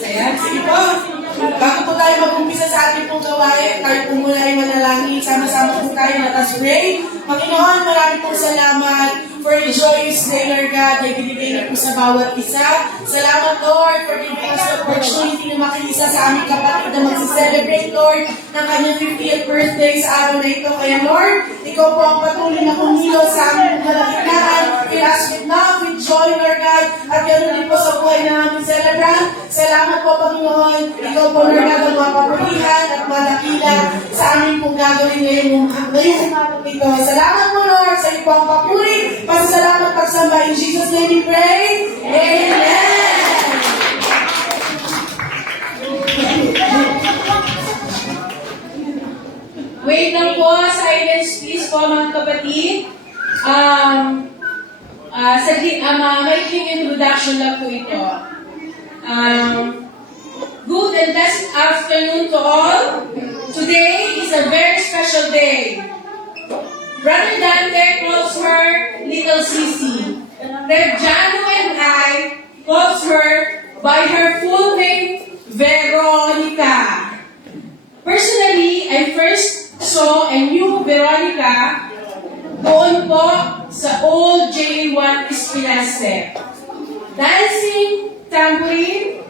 Ayan, sige po. Bago po tayo mag-umpisa sa ating pong gawain, tayo po muna ay manalangin. Sama-sama po tayo na pray. Panginoon, maraming pong salamat for the joyous day, Lord God, na binigay niyo po sa bawat isa. Salamat, Lord, for giving us the opportunity na makikisa sa aming kapatid na mag-celebrate, Lord, ng kanyang 50th birthday sa araw na ito. Kaya, Lord, ikaw po ang patuloy na kumilo sa aming kalagitnaan. We ask with love, with joy, Lord God, at ganoon din po sa buhay ng aming celebrant. Salamat po, Panginoon. Ikaw po, Lord God, ang mga papurihan at mga dakila sa aming pong gagawin ngayong araw ito. Salamat po, Lord, sa iyo po ang papuri. Pasalamat pagsamba. In Jesus' name we pray. Amen. Wait lang po, silence please po mga kapatid. Making introduction lang po ito. Good and blessed afternoon to all. Today is a very special day. Brother Dante calls her Little Sissy. Rev Jano and I calls her by her full name, Veronica. Personally, I first saw and knew Veronica doon po sa old J1 Espinaste. Dancing, tambourine,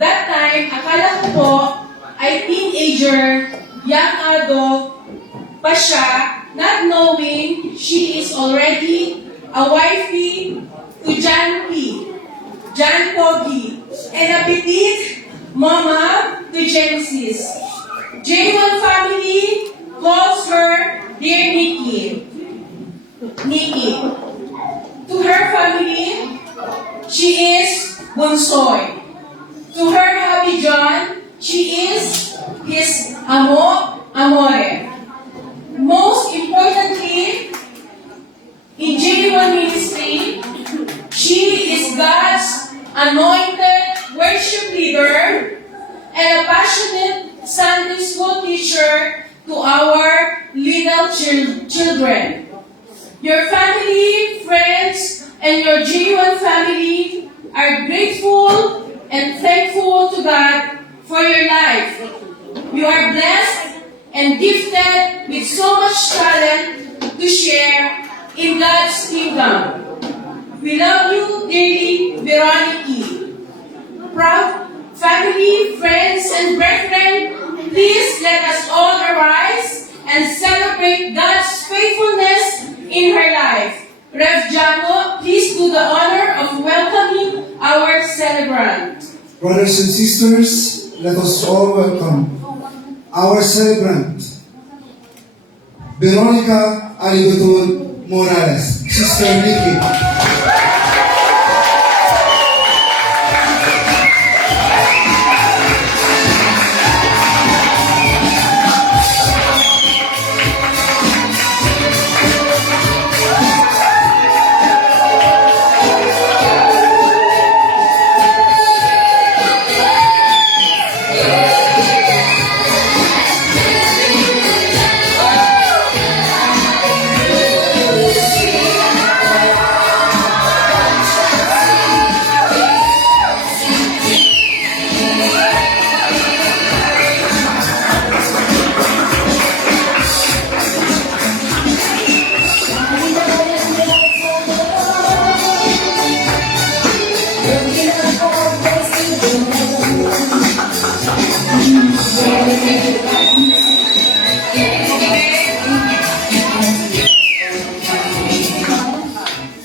that time, akala ko po ay teenager, young adult pa siya, not knowing she is already a wifey to John P., John Pogi, and a petite mama to Genesis. J1 family calls her Dear Nikki. Nikki. To her family, she is Bonsoy. To her hubby John, she is his amore. Most importantly, in J1 ministry, she is God's anointed worship leader and a passionate Sunday school teacher to our little children. Your family, friends, and your J1 family are grateful and thankful to God for your life. You are blessed and gifted with so much talent to share in God's kingdom. We love you dearly, Veronica. Proud family, friends, and brethren, please let us all arise and celebrate God's faithfulness in her life. Rev Jano, please do the honor of welcoming our celebrant. Brothers and sisters, let us all welcome our celebrant, Veronica Alibutul Morales, Sister Nikki.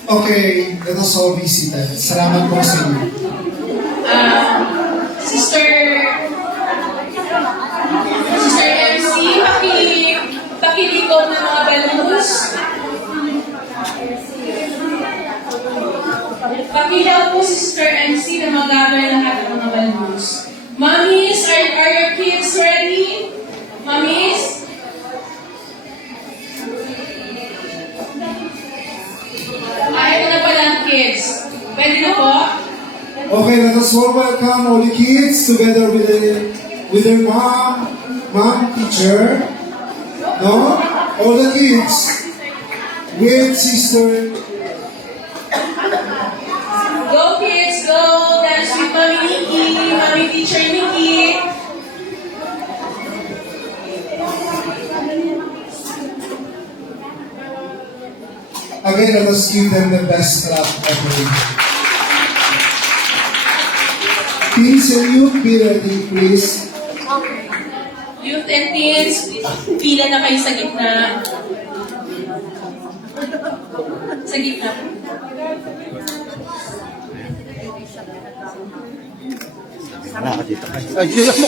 Okay, let us all be seated. Salamat po sa inyo. Sister MC, pakiliko ng mga balloons. Pakilaw po Sister MC na mag-gather lahat ng mga balloons. Mommies, are your kids ready? Mommies? Ito na pala ang kids. Pwede na po? Okay, let us all welcome all the kids together with their mom, teacher, no? All the kids with Sister. Go kids, go! Teacher Nikki. Again, let us give them the best clap ever. Teens and youth, be ready, please. Youth and teens, pila na kayo sa gitna. Sa gitna. Wala ka dito. Ay, yun mo.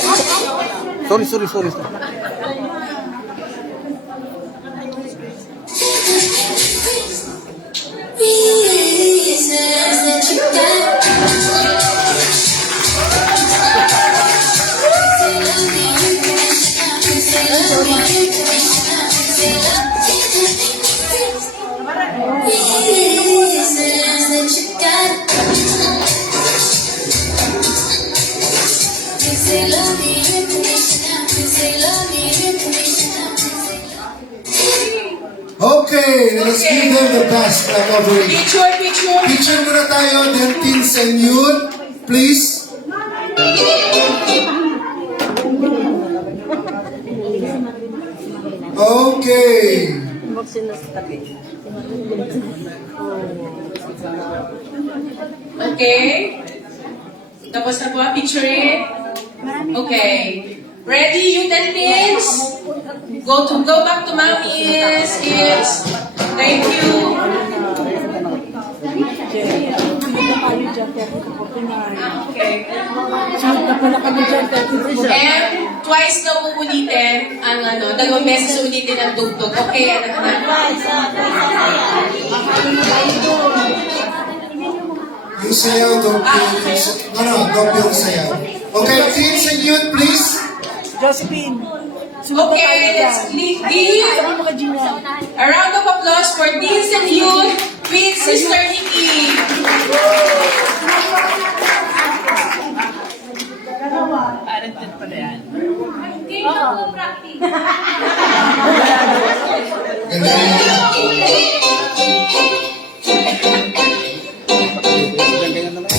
Sorry. Okay, let us give them the best clap ever. Picture. Picture muna tayo, then teens and youth, please. Okay. Okay. Tapos na po, picture it. Okay. Ready, youth and teens? Go back to mommy's. Yes. Thank you. Okay. And twice na uulitin ang dalawang beses ulitin ang tugtog. Okay, anak. Yung sayaw, don't yung sayaw. Okay, teens and youth, please. Josephine. Okay, let's give a round of applause for teens and youth with Sister Nikki. Parented pala yan. Ganyan naman.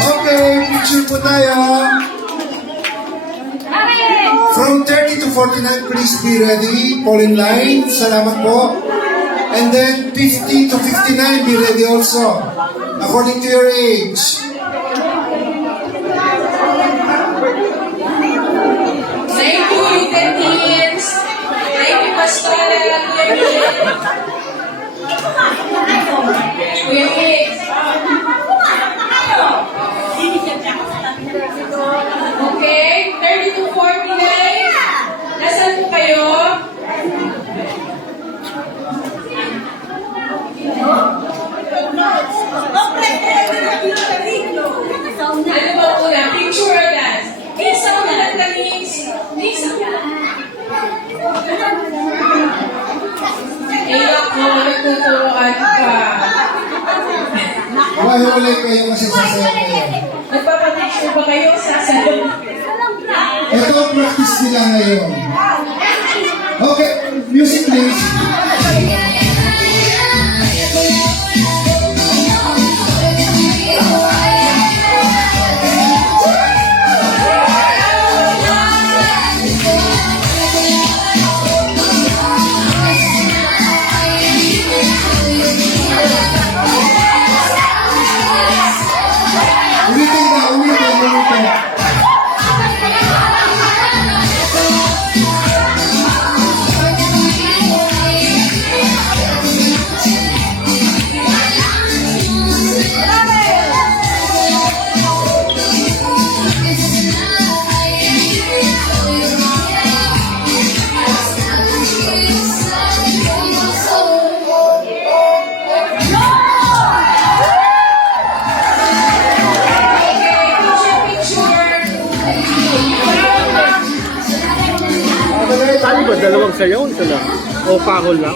Okay, picture po tayo. From 30 to 49, please be ready. Fall in line. Salamat po. And then 50 to 59, be ready also. According to your age. Thank you, youth and teens. Thank you, Pastor. Okay, 30 to 49. Nasaan po kayo? Ano ba una? Picture or dance? Isa ka lang kanis. Isa ka. Eh ako, nagtuturoan pa. Mahiwalay kayo kasi sasayaw kayo. Nagpapapicture ba kayo sa salon? Ito ang practice nila ngayon. Okay, music please. Ulitin. ba? Dalawang sayaw? Isa lang? O kahol lang?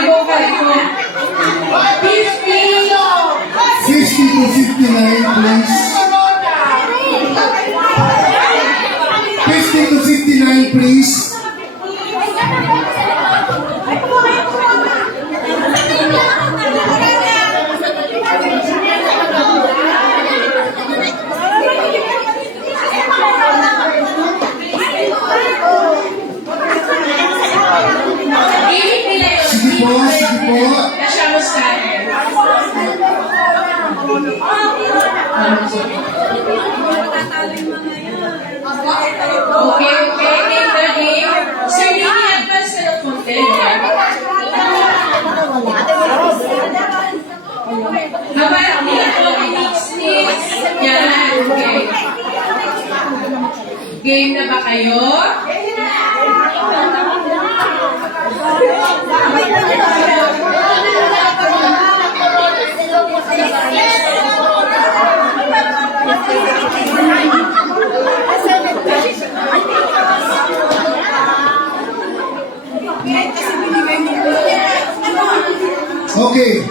Go, go. 50 to 59, please. 50 to 59, please. Sige po, sige po. Lasciamo stare. Okay, game na game. Sir, yung i-advance na ng konti. Habang dito, mix. Yan, okay. Game na ba kayo? Okay.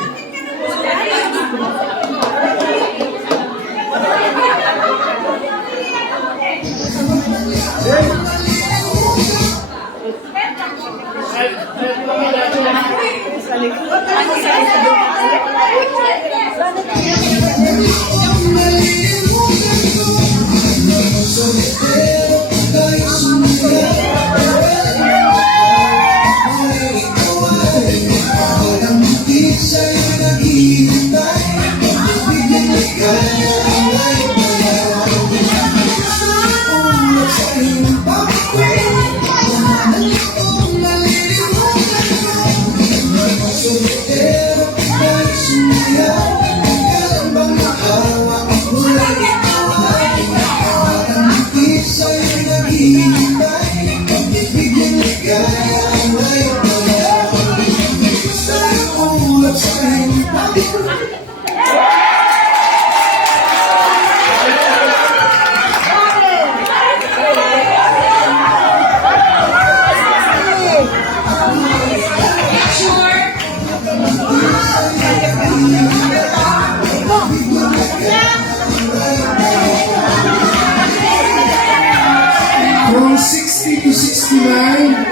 From 60 to 69,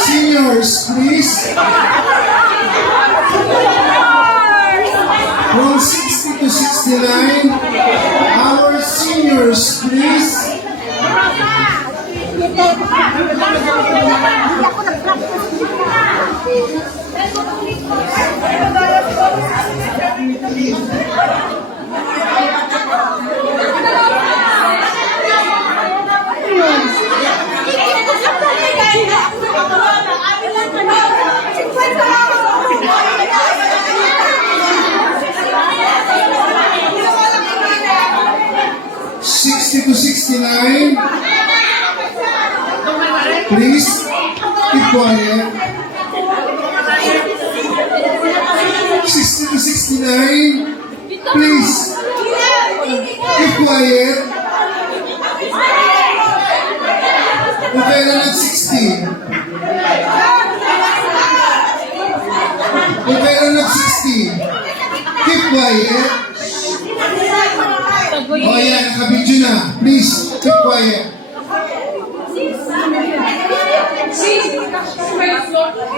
seniors, please. From 60 to 69, our seniors, please. To 69, please keep quiet. 60 to 69, please keep quiet. Okay na ng 60. Okay na ng 60. Keep quiet. O yan, nakabidyo na. Please, keep quiet.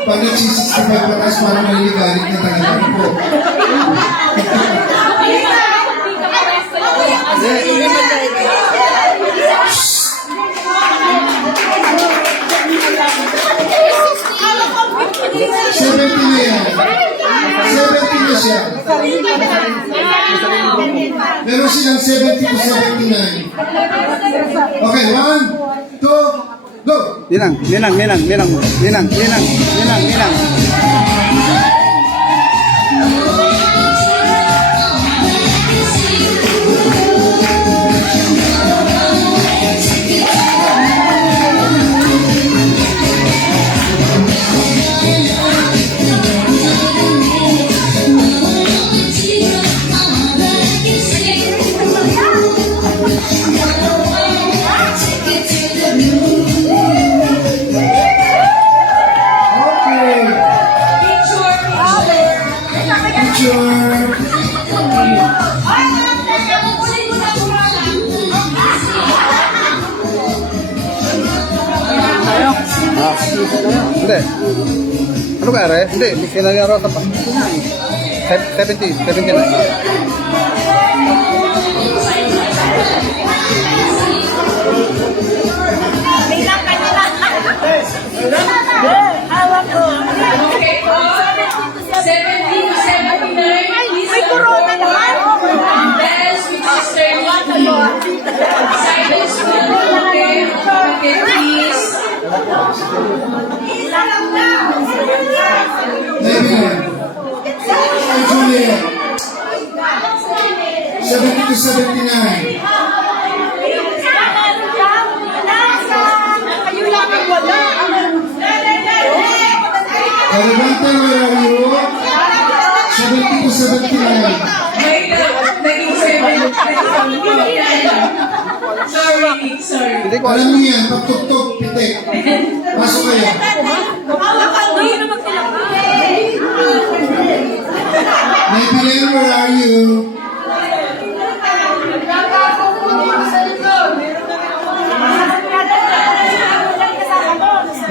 Pag nag-65 patas, parang maliligalit na tagalan po. Seventy na yan. 70 na siya. Meron silang 70 to 79. Okay, 1, 2, go! Ninang. Hindi. Ano kaya, Re? Hindi, kinanyaro ka pa. 70, 79. Hawak ko. Okay po. 70 to 79. Please May corona naman. dance with Sister Nikki. Silence po. Okay. Okay, please. David. Juliet. 70 to 79. Kayo lang ang wala. Galvante, where are you? 70 to 79. Wait lang. Naging 7. Sorry. Hindi ko Alam niyo yan, pagtuktok, pitik. Pasok kayo. Naibilan, where are you?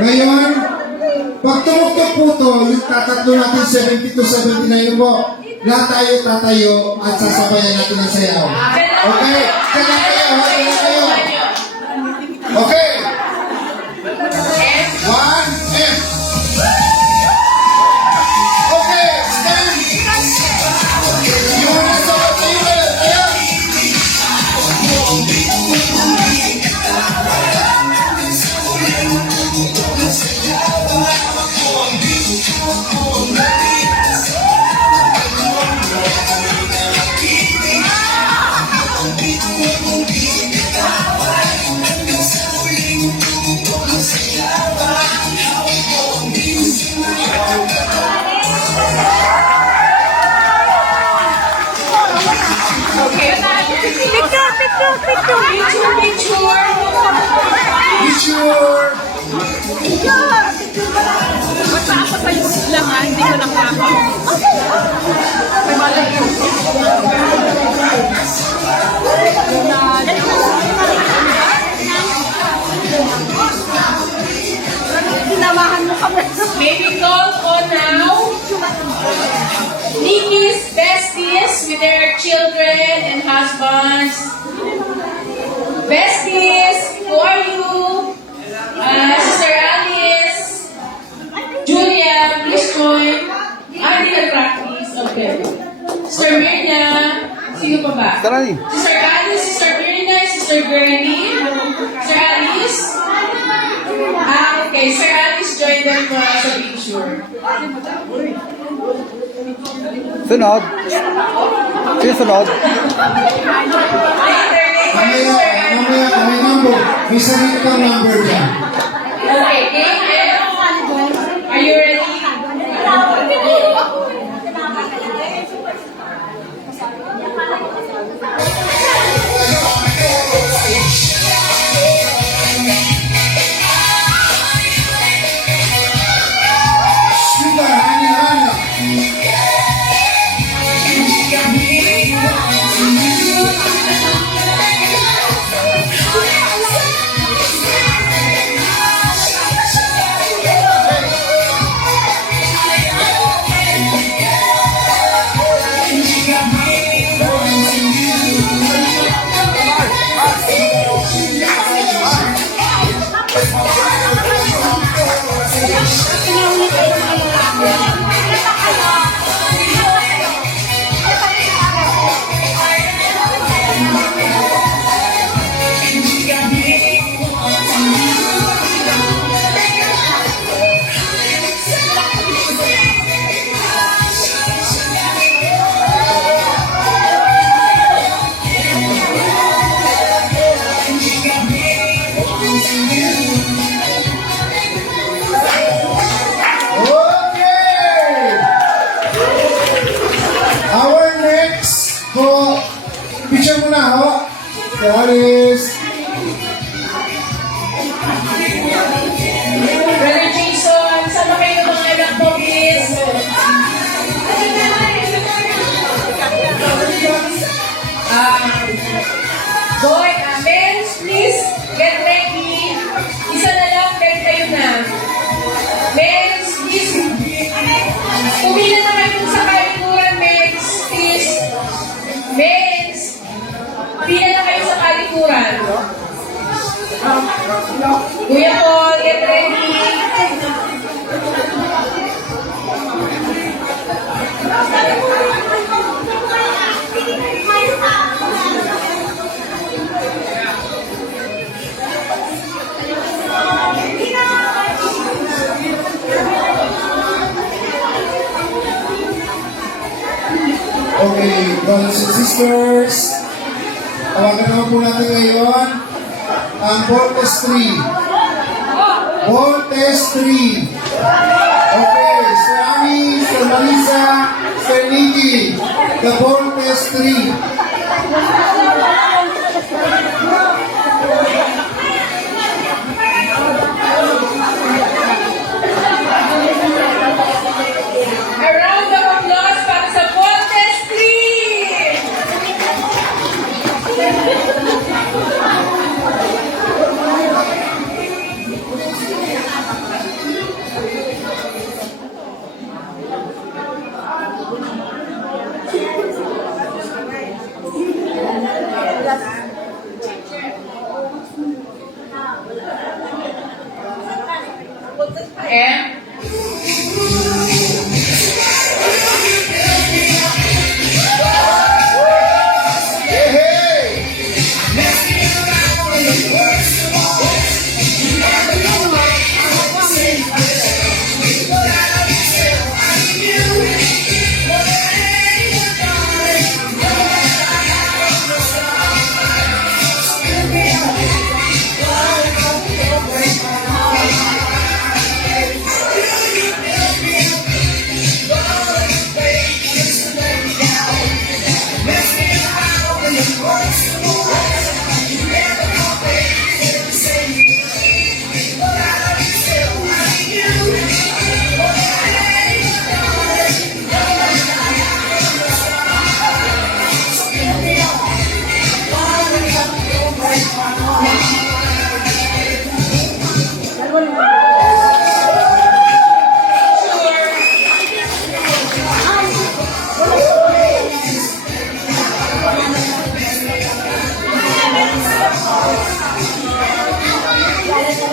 Ngayon, pag tumuktok po to, yung tatatlo natin 70 to 79 po, lahat tayo tatayo at sasabayan natin ang sayaw. Okay? Kaya kayo, kaya kayo. Okay. One, and. Okay, stand. You wanna start the event? Ayan. Picture. Matapos sa yung lang ha, hindi ko nakaka. Sinamahan mo kami. May we call on now Nikki's besties with their children and husbands. Besties, who are you? Sister Alice, Julia, please join. Hindi nag-practice. Okay. Sister Mirna, sino pa ba? Tarani. Sister Alice, Sister Mirna, Sister Granny. Sister Alice. Okay. Sister Alice, join them sa picture. Sunod. Sino sunod? Mamaya, may number. May sarili kang number yan. Okay, game F. Are you ready? Super, hani. Okay! Our next po, picture muna ho. Alice. Brother Jason, saan ba kayo mga anak mo, please? Boy, men, please get ready. Isa na lang, then kayo na. Men, Pumila na kayo dun sa kalikuran, Mens. Please. Mens. Pila na kayo sa kalikuran. Kuya Paul, get ready. Okay, brothers and sisters, tawagan naman po natin ngayon ang Voltes 3. Voltes 3. Okay, Sir Ami, Sir Marisa, Sir Nikki, the Voltes 3. A round of applause para sa Voltes 3! And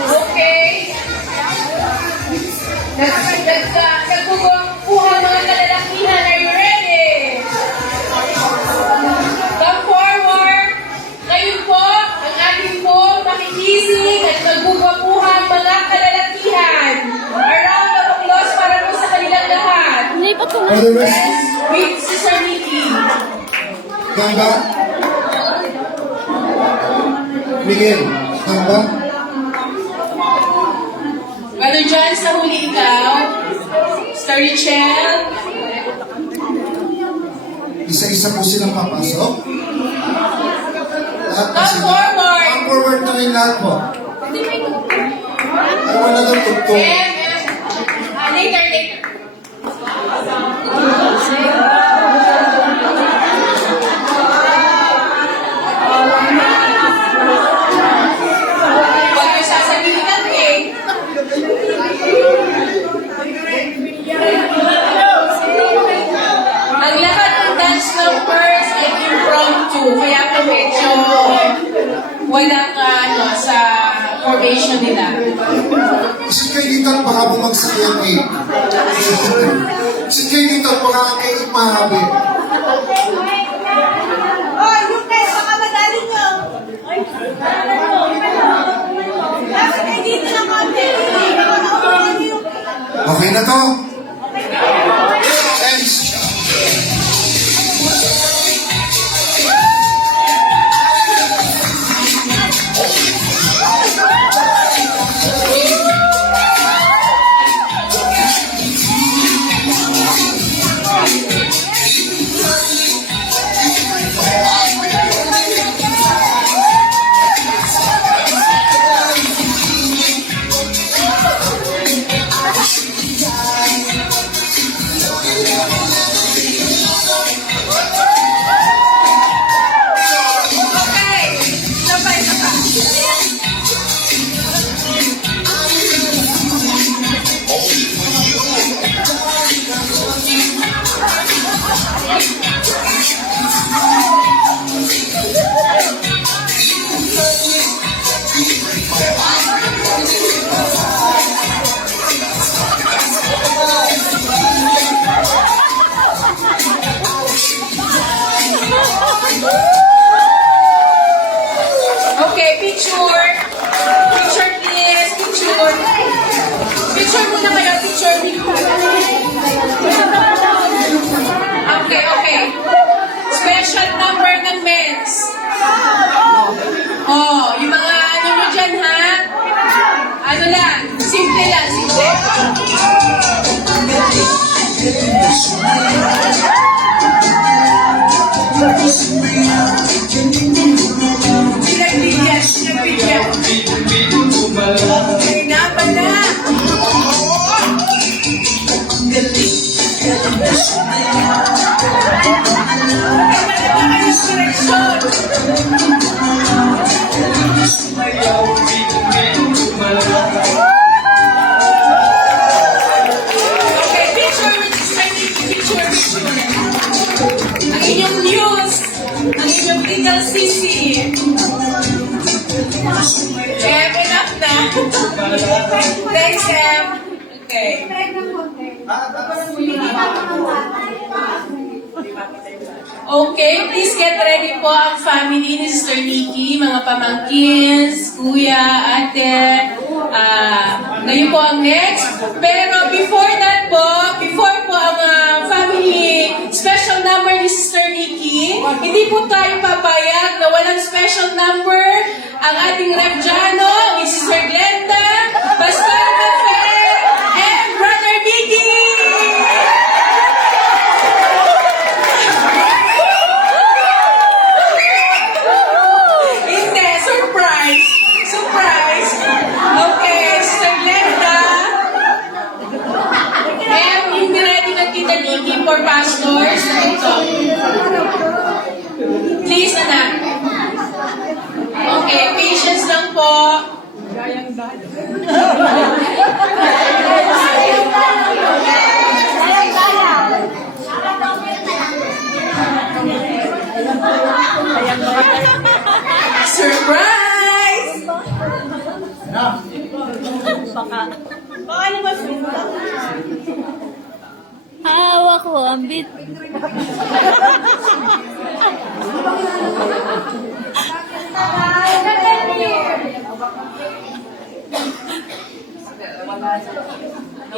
okay. Nagkukuha mga kalalakihan. Are you ready? Come forward. Kayo po, ang ating po makikisig at magbubuhan mga kalalakihan. A round of applause para po sa kanilang lahat. For the rest, With Sister Nikki. Gamba? Miguel, Gamba? Brother John, sa huli ikaw. Sir Richel. Isa-isa po silang papasok. Lahat po Come sila. forward. Come forward na rin lahat po. Ay, wala nang tugtog. Later, later. Huwag niyo sasabihin ng cake. Ang lahat ng dance numbers ay impromptu, kaya po medyo walang sa formation nila. Si kayo dito ang baka bumagsak yan eh. Si kayo dito ang baka kayo ipahabi. Oh, yung kayo, baka madali nyo. Dapat kayo dito ng konti. Baka nauulan yung... Okay na to? Sense. Simple lang, simple. Pinagbigyan, pinagbigyan. Okay na, bala. Okay, picture with exciting picture. Ang inyong news, ang inyong little sissy. Em, enough na. Thanks, Em. Okay. Okay, please get ready po ang family ni Sister Nikki, mga pamangkins, kuya, ate, ngayon po ang next. Pero before that po, before po ang family special number ni Sister Nikki, hindi po tayo papayag na walang special number ang ating Rep. Jano, ni Sister Glenda, Pastor Rafael, and Brother Vicky! Hindi, surprise! Surprise! Okay, Sister Glenda. Yung ready na kita Nikki for pastors. Ito. Please, anak. Okay, patience lang po. Surprise! Baka naman sumpa. Hawak ko, ang bit.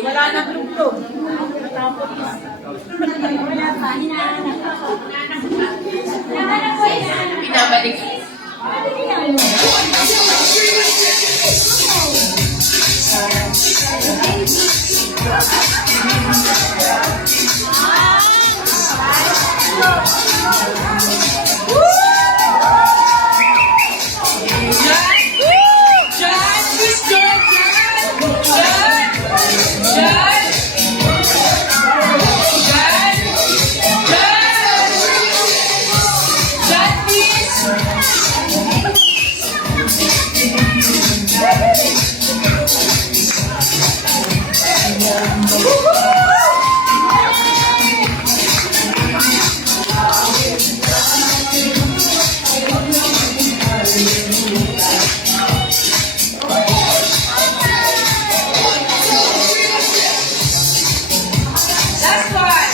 Wala na tugtog. Pinabalik. John, please join John, please. Last one.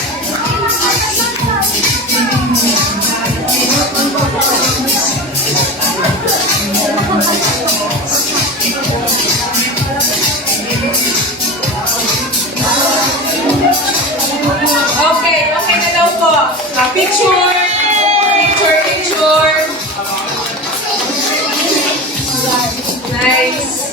Okay, okay na daw po. Picture. Picture, picture. Nice.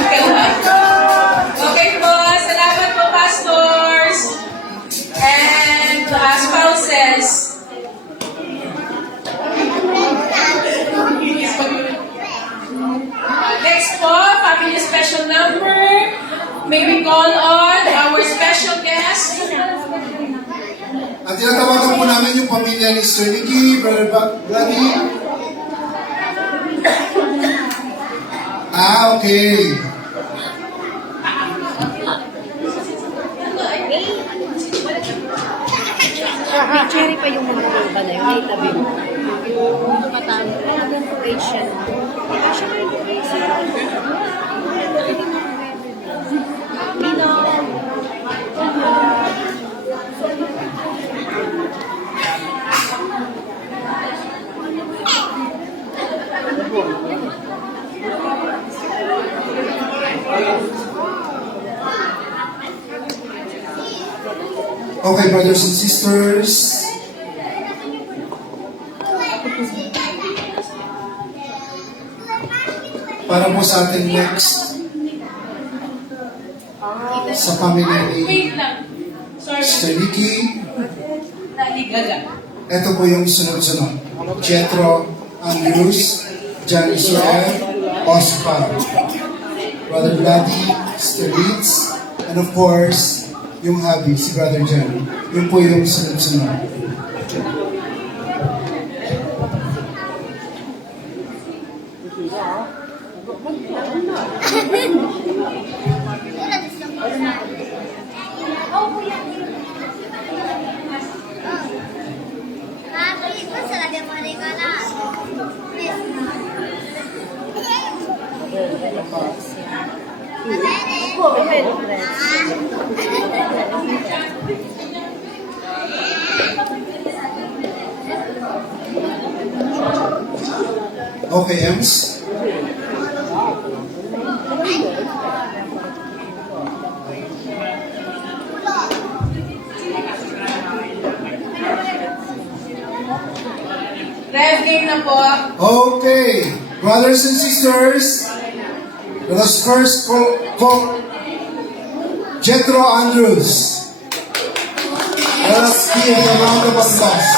Okay ba? Okay po. Salamat po, pastors. And spouses. Next po, family special number. May we call on our special guest. At tinatawagan po namin yung pamilya ni Sir Nicky, Brother Buddy. Okay. Cherry pa yung mga iba na yun. May tabi mo. Yung matang age siya. Okay, brothers and sisters. para po sa ating next sa pamilya ni Wait lang. Sorry. Sister Nikki. Naligaga. Ito po yung sunod-sunod. Jethro Andrews, John Israel, Oscar, Brother Bloody, Sister Reeds, and of course, yung hubby, si Brother John. Yun po yung sunod-sunod. Okay, Ems? Rev game na po. Okay, brothers and sisters, let us first call Jethro Andrews. Let us give a round of applause.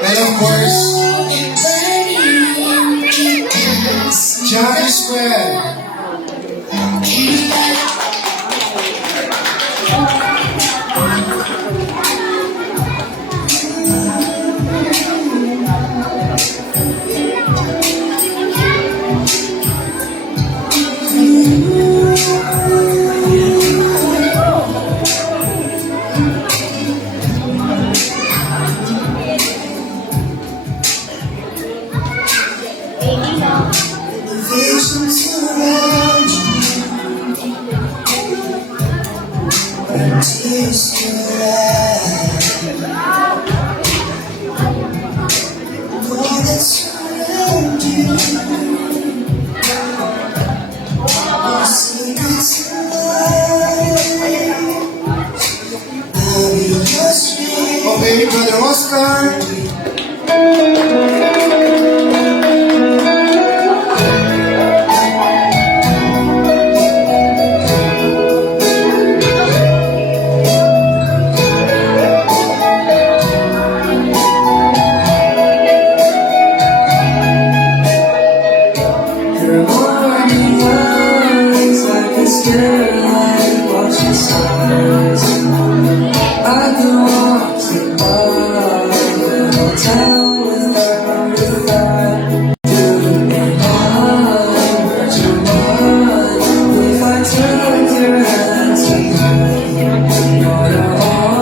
And of course, Jack Square. Okay, Brother Oscar.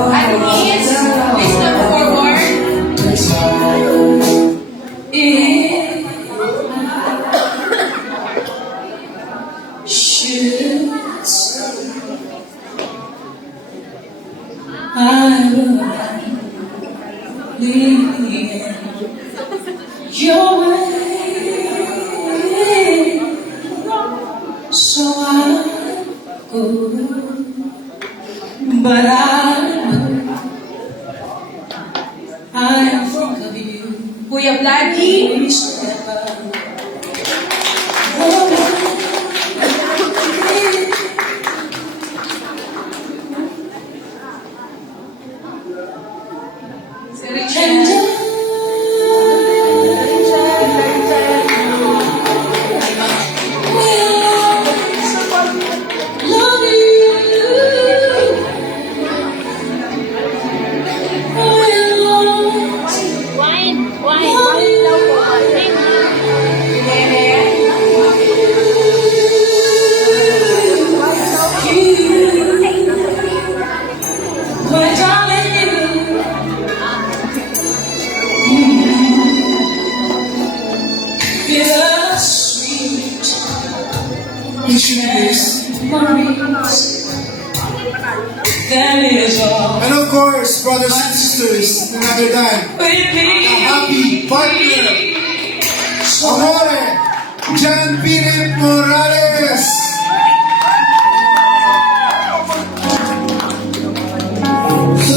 Admins, please come forward. I will lead your way, so I go, but I think of you. Kuya Vladdy. Si Richard. Missionaries, memories. That is all. And of course, brothers and sisters, none other than Baby. a happy partner, Amore, John Philip Morales.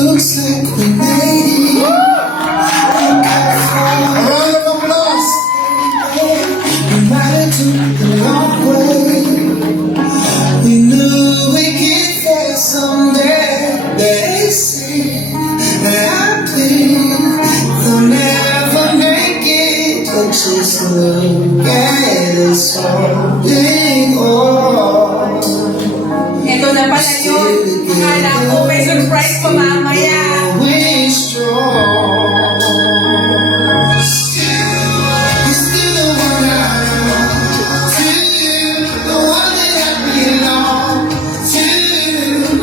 Looks like we made it. A round of applause. We might have took the long way. We knew we could get someday. They say that I think they'll never make it, but just look at us holding on. Ito na pala yun. Akala ko may surprise pa mamaya. We're strong. You're still the one I want to, the one that I belong to.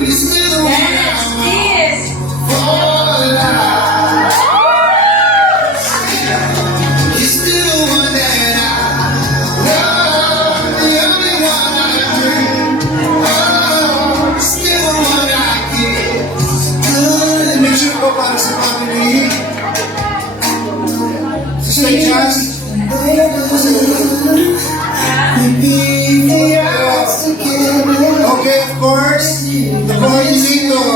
You're still the one I Yes, want yes. for life. You're still the one that I love, the only one I dream. Oh, still the one I give. Good. Make sure ko para sa family. Sister Jazz. Okay, of course, the coordinator,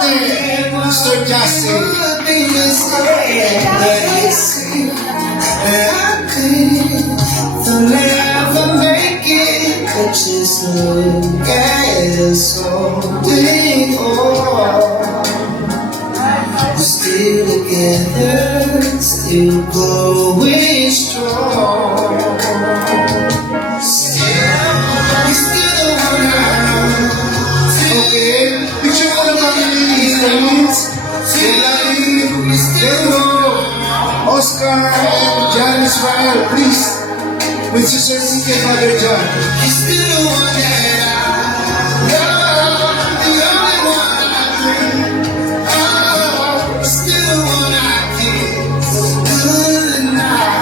the ate, Sister Justin. They'll never make it, but just look at us holding on. We're still together, still going strong. You're still the one I want. Okay, picture mo na family, friends. Selay, Pedro, Oscar, and John Israel, please. With Sister Nikki and Father John. You're still the one that I love, the only one I dream. Oh, still the one I kiss goodnight.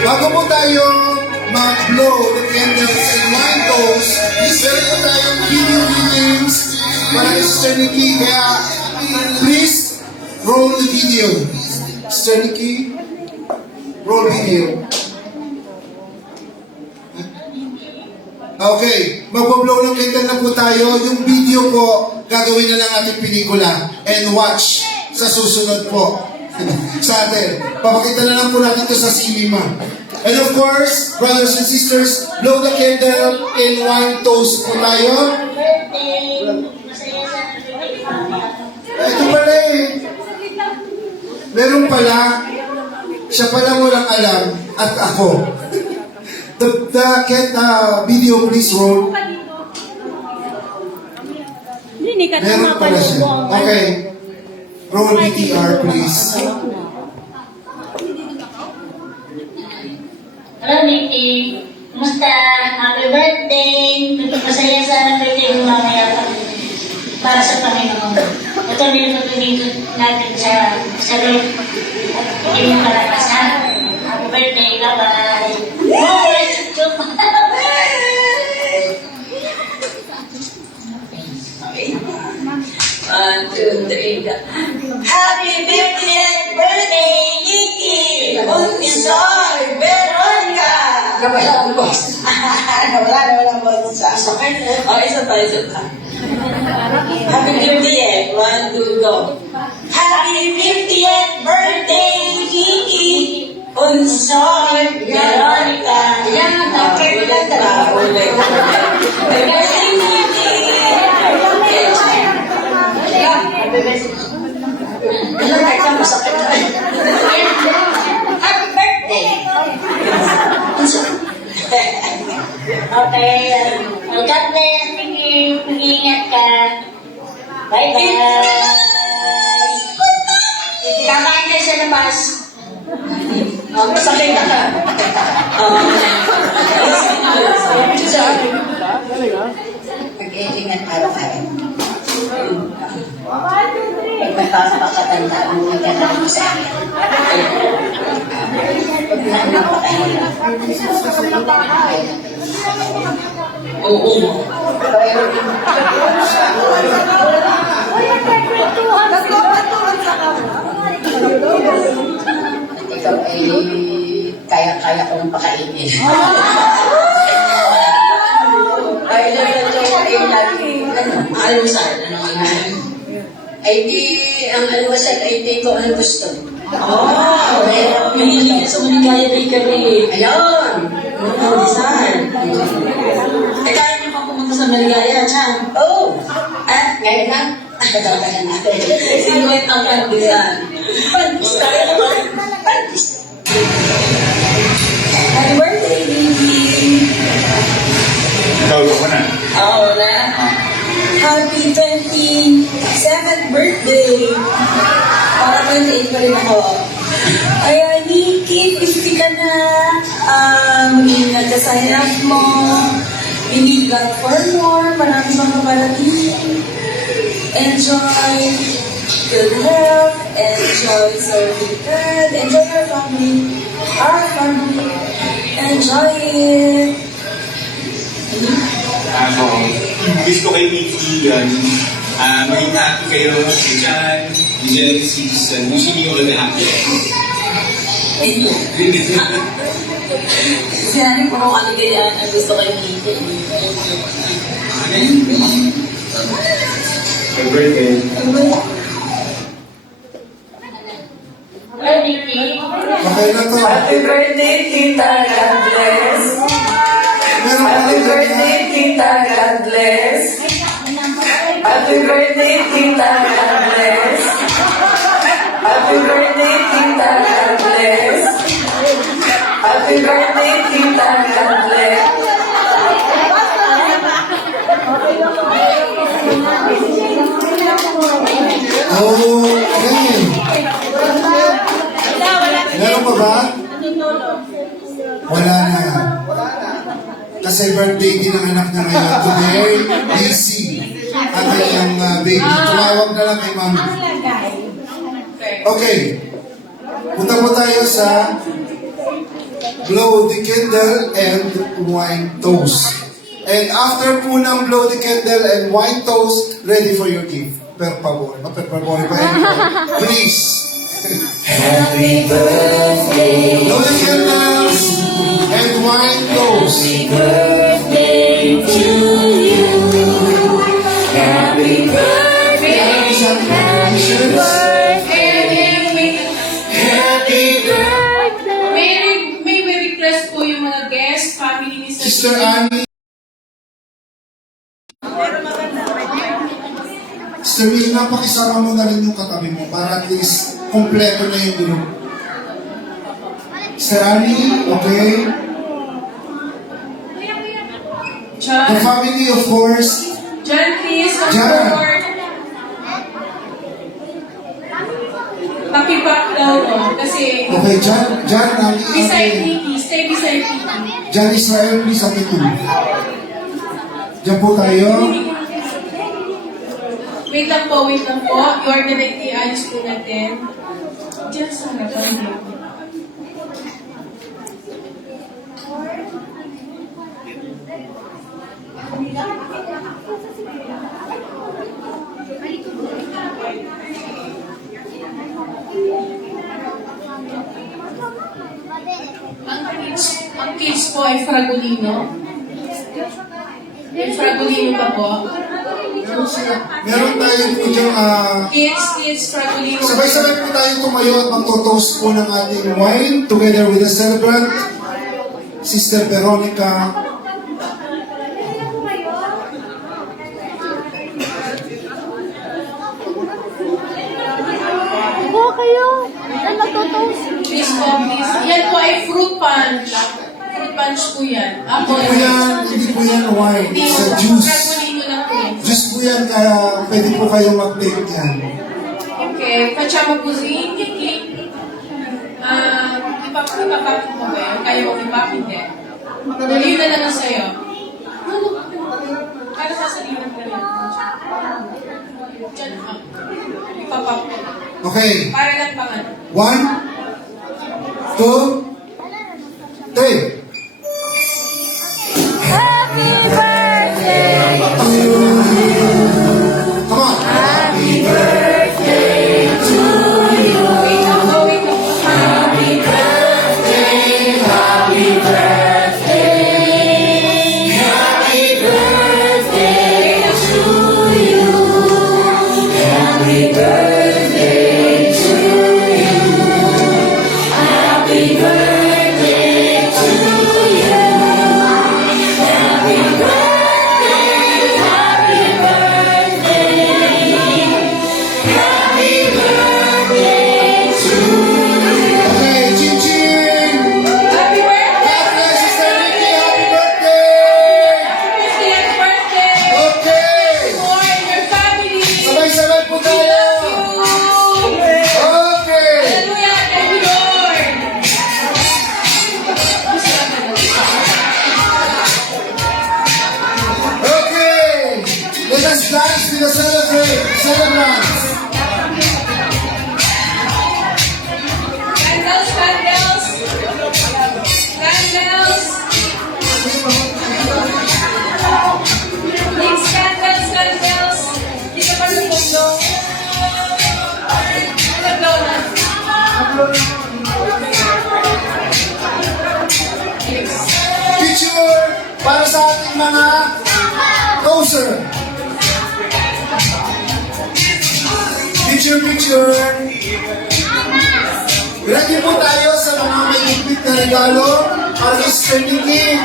Bago po tayo mag-blow the candles and wine toast, meron po tayong video readings para kay Sister Nikki. Kaya, please, roll the video. Sister Nikki, roll video. Okay, magpa-blow ng candle na po tayo. Yung video po, gagawin na lang ating pelikula. And watch sa susunod po. Sa atin. Papakita na lang po natin ito sa cinema. And of course, brothers and sisters, blow the candle and wine toast po tayo. Ito pala eh. Meron pala, siya pala walang alam at ako. The video please roll. Hindi ka Meron pala siya. Okay. Roll VTR please. Hello, Nikki. Kumusta? Happy birthday! Masaya sana birthday mo mamaya para sa Panginoon. Ito din ito natin sa Lord. At hindi mo kalakasan. Happy birthday. Bye-bye. Oh, let's go. One, two, three, go. Happy 50th birthday, Nikki! Bunsoy Veronica! Nawala ang boss. Nawala ang boss sa akin. Isa pa. Happy 50th. 1, 2, go. Happy 50th birthday, Kiki! Bunsoy Veronica! Yan, okay lang talaga. Happy birthday, Kiki! Happy birthday! Okay, God bless. Mag-iingat ka. Bye-bye. Kakain tayo sa labas. Sakay ka ka. Mag-iingat araw-araw. napapakatanda mo ka na sa akin. Napakahirap. Oo. Ikaw ay kaya-kaya kong pakainin. Ay, almusal, ano ang ay di, ang almusal ay di ko ang gusto. Oh, mahilig sa maligaya bakery. Ayun! Almusal. Eh, kaya niyo pa pumunta sa maligaya, Chan? Oh! At ngayon na, nagkakaroon natin. Sino ang almusal? Pantis tayo naman. Pantis. Happy birthday, baby! Tawag ko na. Oo na. Happy 27th birthday! Para 28 pa rin ako. Ayan, Nikki, 50 ka na. Nagkasayap mo. Believe God for more. Marami pang kaparating. Enjoy good health. Enjoy serving God. Enjoy your family. Our family. Enjoy it. Wish ko kay Nikki yan. Maging happy kayo si Chan, si Genesis, and wishing you all the happiness. Sinabi po kung ano ganyan ang gusto kayo Nikki. Happy birthday. Okay na to. Happy birthday, Tita. God bless. Meron pa rin ganyan. Tita. God bless. Happy birthday, Tita. God bless. Happy birthday, Tita. God bless. Happy birthday, Tita. God bless. Okay. Meron pa ba? Wala na. Kasi birthday din ang anak na ngayon today. Busy. Ang kanyang baby. Tumawag na lang kay mami. Okay. Punta po tayo sa blow the candle and wine toast. And after po ng blow the candle and wine toast, ready for your gift. Per favor. Per favor pa yan. Please. Happy birthday, Blow the candles and wine toast. birthday to you. Happy birthday, happy birthday. May request po yung mga guests, family ni Sister Annie. Sister Will, napakisama mo na rin yung katabi mo para at least kompleto na yung group. Sister Annie, okay? The John, family, of course. John, please, come John. forward. Pakiback daw to, kasi Okay, John, Annie, beside Ate. Nikki, stay beside Nikki. John Israel, please, Ate Tu. Diyan po tayo. Wait lang po, wait lang po. You are directly ayos po natin. Diyan sa harapan. Ang kids po ay Fragolino. Yung Fragolino pa po. Meron tayo po dyan, Kids, Fragolino. sabay-sabay po tayo tumayo at magtotoast po ng ating wine together with the celebrant, Sister Veronica. Buka kayo. Yan, magtotoast. Please po, please. Yan po ay fruit punch. Fruit punch po yan. Hindi po yan wine, Hindi, it's a juice. Fragolino lang po yan. Juice po yan, kaya pwede po kayo mag-take yan. Okay, facciamo così, Kiki. Ipapak mo ba yun? Kaya mo ipak, hindi. Yun na lang sa'yo. Para sasalihan ka rin. Diyan, ipapak Opo. Okay. Para lang pang ano. 1, 2, 3. Happy birthday Come on. Happy birthday to you. Wait lang po, wait lang po. Happy birthday, happy birthday. Happy birthday to you. Happy birthday to you. Happy birthday to you. Happy birthday, happy birthday. Happy birthday to you. Okay, Chin Chin. Happy birthday! God bless Sister Nikki. Happy birthday. 50th birthday! Okay. For your family! Sabay-sabay po tayo. Love you! Okay. Hallelujah! Thank you, Lord! Okay. Let us dance with the celebrants. Candles, candles! Candles! Please, candles, candles! Hindi ka pa lumulong. Nag-blow na. Picture para sa ating mga coaster. Picture. Ready po tayo sa mga may higpit na regalo para kay Sister Nikki.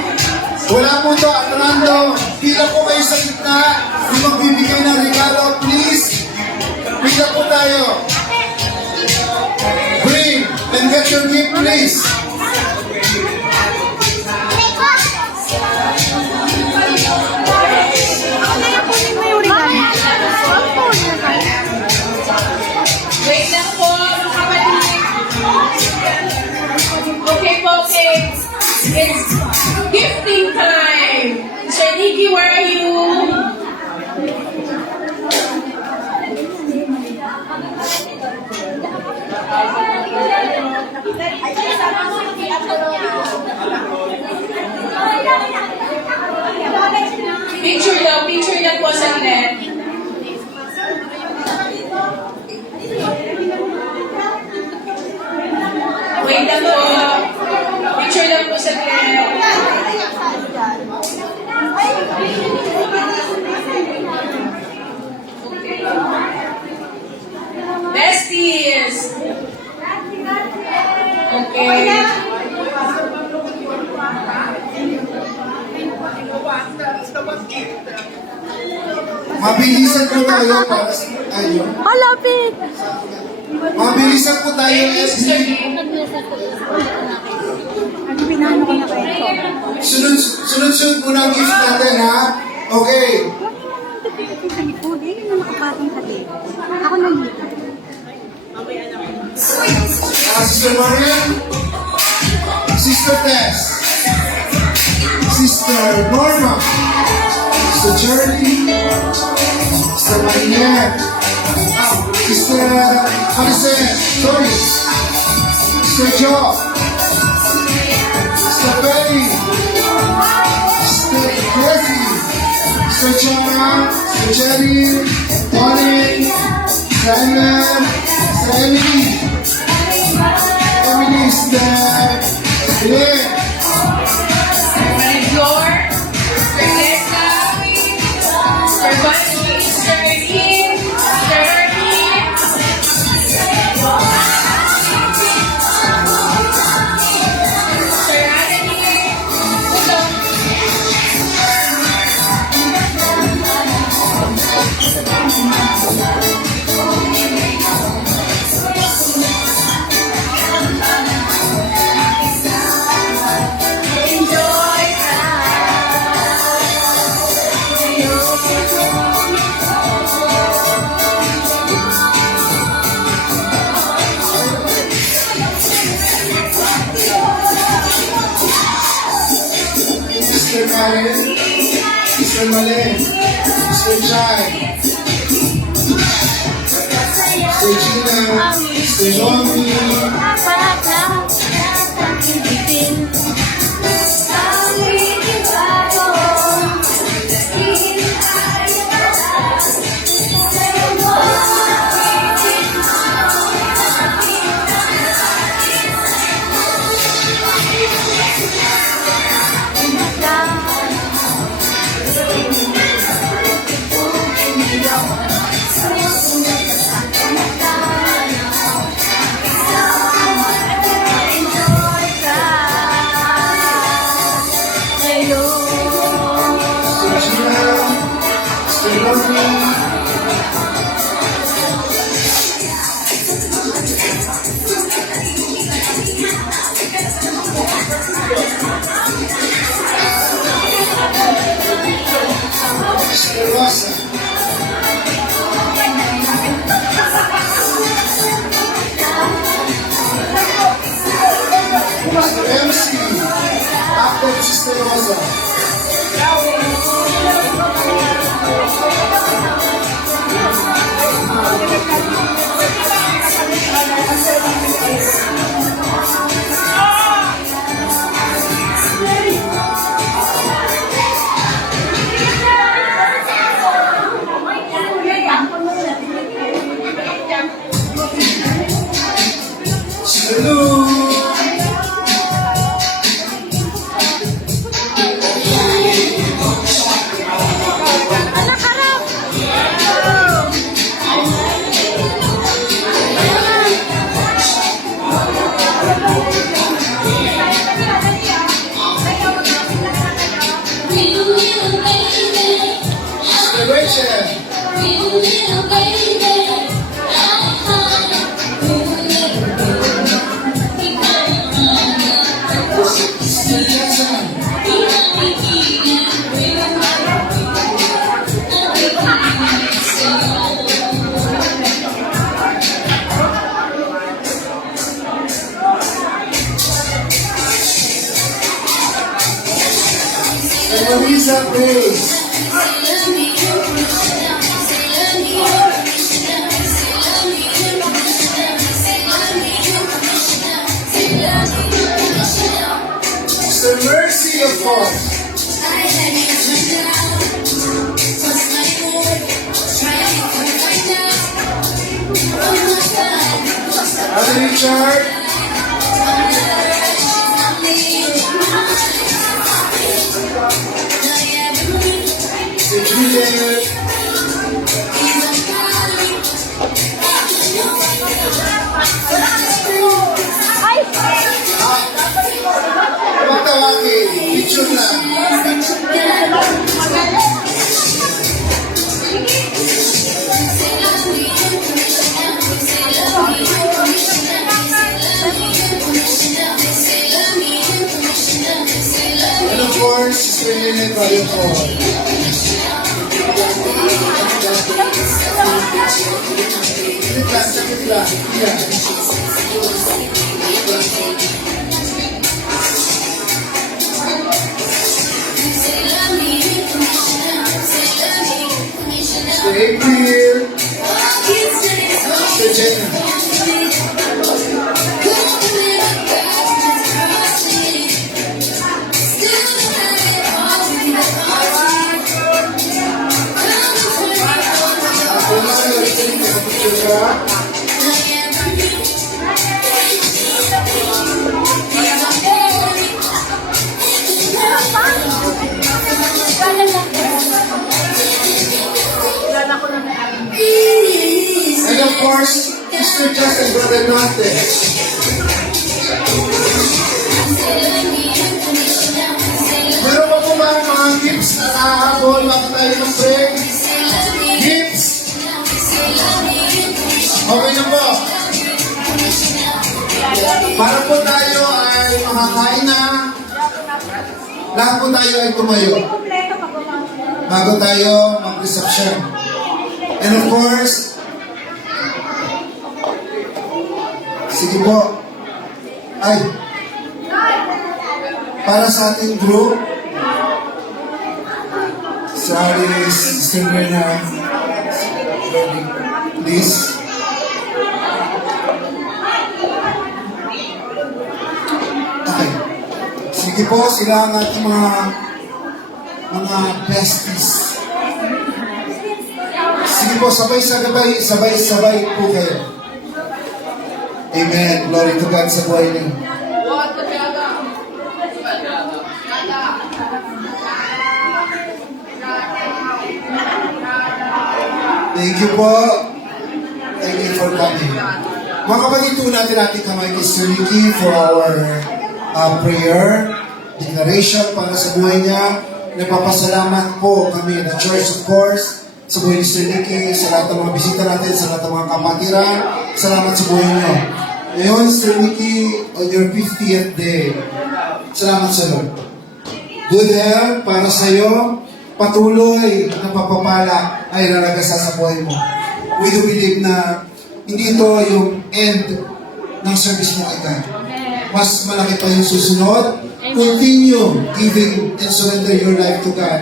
Wala po to at random. Pila po kayo sa gitna. Yung magbibigay ng regalo, please. Pila po tayo. Bring and get your gift, please. Wait lang po, mga kapatid. Okay po, okay. It's gifting time. Sir Nikki, where are you? Picture lang po sa net. Wait lang po. Picture lang po sa net. Besties! Okay. Mabilisan po tayo para sa tayo. Malapit! Mabilisan po tayo, Sister FB. Lee. Ano pinano ko na kayo? Sunod-sunod po ng gift natin, ha? Okay. Nakapatong sa dito. Ako nandito. Sister Marian, Sister Tess, Sister Norma, Sister Charlie, Sister Marinette, Sister Alicet, sorry, Sister Jo, Sister Betty, Sister Gracie, Sister Chana, Sister Jerry, Tony, Simon, Sister Emily, Sister Lynn, Mayor, Sister Lesa, Sister Bunny, Sister Lee, Sister Ernie, Sister Annie, Sister Karen, Sister Malin, Sister Chai, Regina, Stenomi, Regina, Stenomi, Rosa. MC, Actor Sister Rosa. Salud! Rachel! Sister Jackson! And Marisa Grace! The mercy of God. Brother Richard. Sister Juliet. Huwag tawagin. Picture lang. And of course, Sister Lynette Valentine. Sakit lang. Yeah. Sister April. Sister Jenna. Ako na yung picture ka. And of course, Sister Jess and Brother Nante. Meron pa po ba mga gifts na nakahabol? Baka tayo ng break? Gifts? Okay na po. Para po tayo ay makakain na, lahat po tayo ay tumayo. Bago tayo mag-reception. And of course, sige po. Ay, para sa ating group, sa Sister Berna, please. Sige po, sila ang ating mga besties. Sige po, sabay po kayo. Amen. Glory to God sa buhay niyo. Thank you po. Thank you for coming. Mga kapatid, po natin ating kamay kay Sir Ricky for our prayer, declaration para sa buhay niya. Nagpapasalamat po kami, the church of course, sa buhay ni Sir Ricky, sa lahat ng mga bisita natin, sa lahat ng mga kapatiran. Salamat sa buhay niyo. Ngayon, Sir Ricky, on your 50th day, salamat sa Lord. Good health para sa iyo, patuloy na papapala ay lalagasa sa buhay mo. We do believe na hindi ito yung end ng service mo kay God. Mas malaki pa yung susunod. Continue giving and surrender your life to God.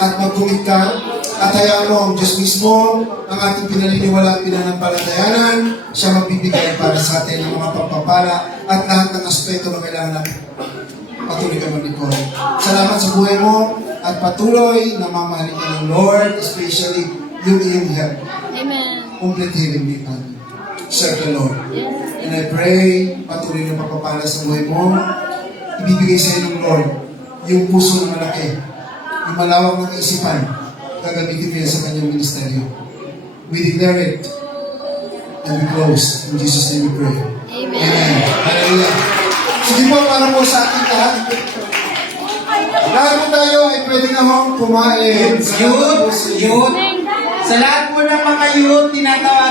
At magtumik ka at hayaan mo ang Diyos mismo, ang ating pinaniniwala at pinanampalatayanan, siya magbibigay para sa atin ng mga pagpapala at lahat ng aspeto na kailangan natin. Patuloy ka maglingkod. Salamat sa buhay mo at patuloy na mamahalin ka ng Lord, especially yung iyong health. Amen. Complete healing ni God. Serve the Lord. And I pray, patuloy na pagpapala sa buhay mo, ibibigay sa iyo ng Lord yung puso na malaki, yung malawak ng isipan, gagamitin niya sa kanyang ministeryo. We declare it and we close. In Jesus' name we pray. Amen. Amen. Hallelujah. Sige po, para po sa ating lahat. Lahat po tayo ay pwede na kumain. Youth, sa lahat po ng mga youth, tinatawag